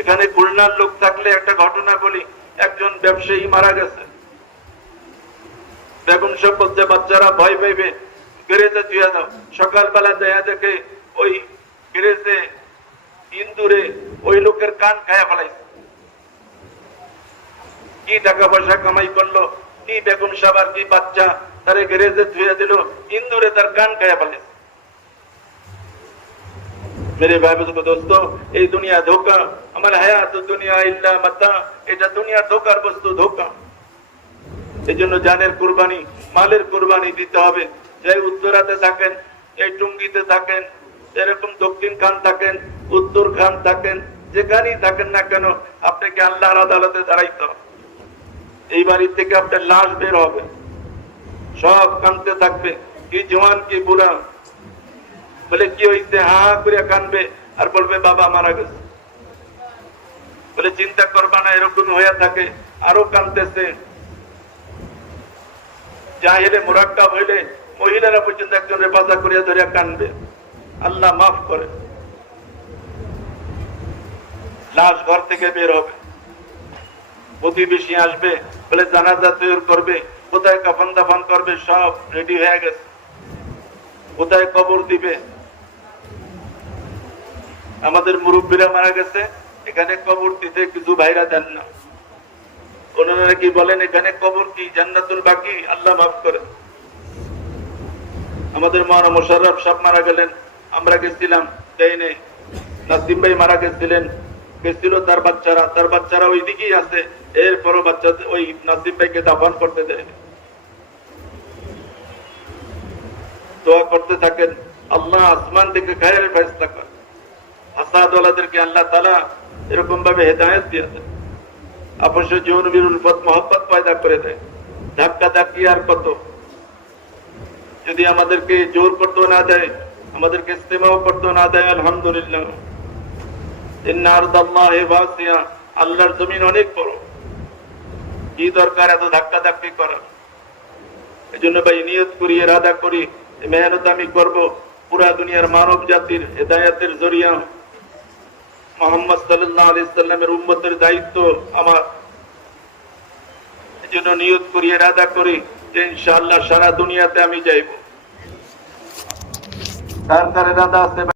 এখানে খুলনার লোক থাকলে একটা ঘটনা বলি, একজন ব্যবসায়ী মারা গেছে। বেগুন সব বলতে বাচ্চারা ভয় পাইবে গ্যারেজে ধুয়ে দাও। সকালবেলা দেয়া দেখে ওই গ্যারেজে ইন্দুরে ওই লোকের কান খায়া ফেলাইছে। কি টাকা পয়সা কামাই করল, কি বেগুন সাবার কি বাচ্চা তারে গ্যারেজে ধুয়ে দিল, ইন্দুরে তার কান খায়া ফেলাইছে। मेरे भाई बुजुर्ग दोस्तों এই দুনিয়া ধোকা আমার হায়াত দুনিয়া ইল্লা মাতা এটা দুনিয়া ধোকার বস্তু ধোকা এই জন্য জানের কুরবানি মালের কুরবানি দিতে হবে যে উত্তরাতে থাকেন এই টুঙ্গিতে থাকেন এরকম দক্ষিণ খান থাকেন উত্তর খান থাকেন যেখানেই থাকেন না কেন আপনাকে আল্লাহর আদালতে দাঁড়াইতে হবে এই বাড়ি থেকে আপনার লাশ বের হবে সব কানতে থাকবে কি জওয়ান কি বুড়া বলে, কি হইছে? হা করে কানবে। আর বলবে, বাবা মারা গেছে। বলে, চিন্তা করবা না, এরকম হয়ে থাকে, আরও কানতেছে। জাহিলে মোরাক্কাব হইলে, মহিলারা পর্যন্ত একজনের বাজা করিয়া ধরিয়া কানবে। আল্লাহ মাফ করে। লাশ ঘর থেকে বের হবে। প্রতিবেশী আসবে, বলে, জানাজা তৈরি করবে, কোথায় কাফন দাফন করবে, সব রেডি হয়ে গেছে। কোথায় কবর দিবে আমাদের মুরব্বীরা মারা গেছে, এখানে কবর দিতে কিছু ভাইরা দেন না। ওনারা কি বলেন, এখানে কবর কি, জান্নাতুল বাকি? আল্লাহ মাফ করে আমাদের মহানা মোশাররফ সাহেব মারা গেলেন, আমরা গেছিলাম দেয় নেই নাসিম ভাই মারা গেছিলেন, গেছিল তার বাচ্চারা তার বাচ্চারা ওই দিকেই আছে। এরপরও বাচ্চা, ওই নাসিম ভাইকে দাফন করতে দেয়নি। দোয়া করতে থাকেন, আল্লাহ আসমান থেকে খায়ের ফেসলা করে। আল্লাহ তালা এরকম ভাবে হেদায়ত আপস জীবন পথ মহব্বত পয়দা করে দেয়। ধাক্কা ধাক্কি আর কত? যদি আমাদেরকে জোর না দেয়, আমাদেরকে ইস্তেমাও না দেয়, আলহামদুলিল্লাহ। আল্লাহর জমিন অনেক বড়। কি দরকার এত ধাক্কা ধাক্কি করা এই জন্য ভাই নিয়ত করি, এরাদা করি মেহনত আমি করব। পুরা দুনিয়ার মানব জাতির হেদায়াতের জরিয়া। মোহাম্মদ সাল্লাহ আলি সাল্লামের উম্মতের দায়িত্ব আমার জন্য নিয়োগ করি, এরাদা করি, যে ইনশাল্লাহ সারা দুনিয়াতে আমি যাইব। তার তার এরাদা আছে